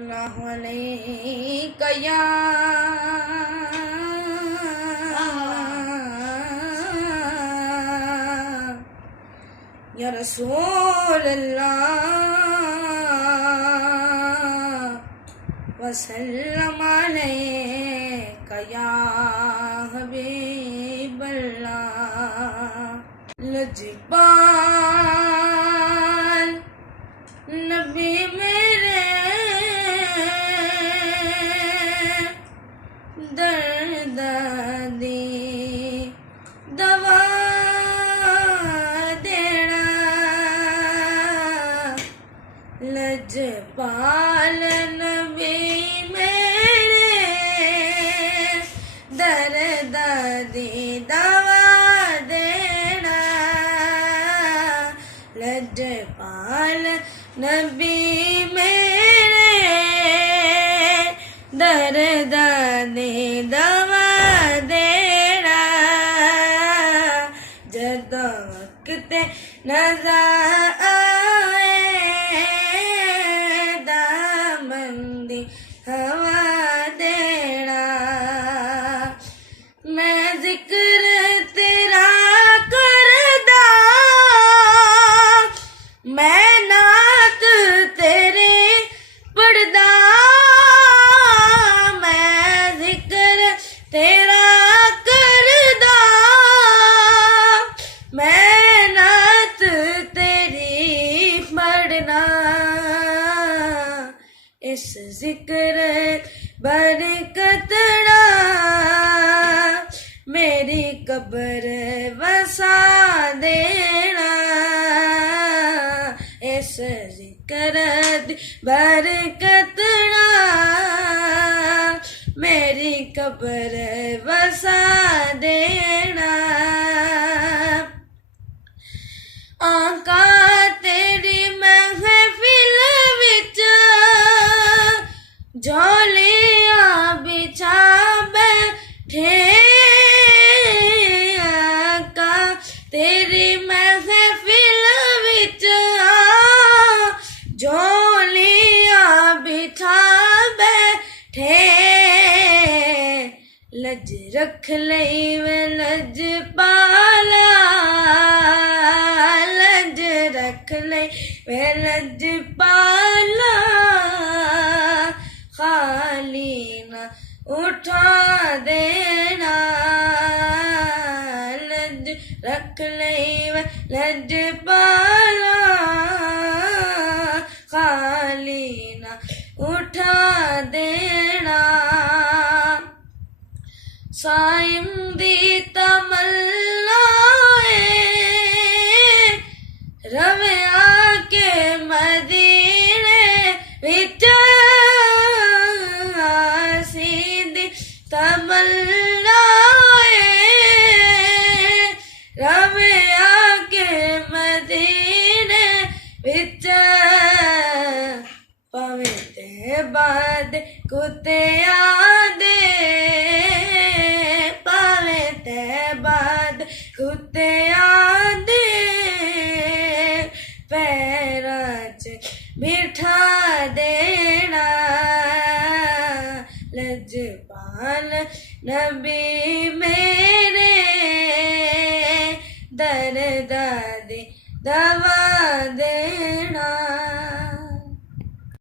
सल्लल्लाहु अलैका या रसूल अल्लाह वसल्लम अलैका या हबीब अल्लाह। लजपाल नबी मेरे दर्द दी दवा देना। लजपाल नबी मेरे दर्द दी दवा देना। लजपाल नबी मेरे दर्द दी दवा देना। जद वक्त नजर आए दामंदी हवा देना। मैं जिक्र तेरा करदा, मैं नात तेरे पढ़दा। मैं जिक्र तेरा करदा, मैं नात तेरी पढ़ना। इस जिक्र बरकतना मेरी कब्र वसा देना। इस जिक्र बरकतना मेरी कब्र वसा देना। आका तेरी महफिल विच झोलियां बिछा बैठे। आका तेरी महफिल विच झोलियां बिछा बैठे। लज रख लई वे लज पाला, लज रख लई वे लज पाला। खाली न उठा देना। लज रख लई वे लज पाला। खाली न उठा देना। साइम दी तमन्ना रवे आके मदीने विच। सीधी तमन्ना रवे आके मदीने विच। पवे ते बाद कुत्ते आदे, पवे ते बाद कुत्ते आदे। पैरां च बिठा देना। लजपाल नबी मेरे दर्द दी दवा दे।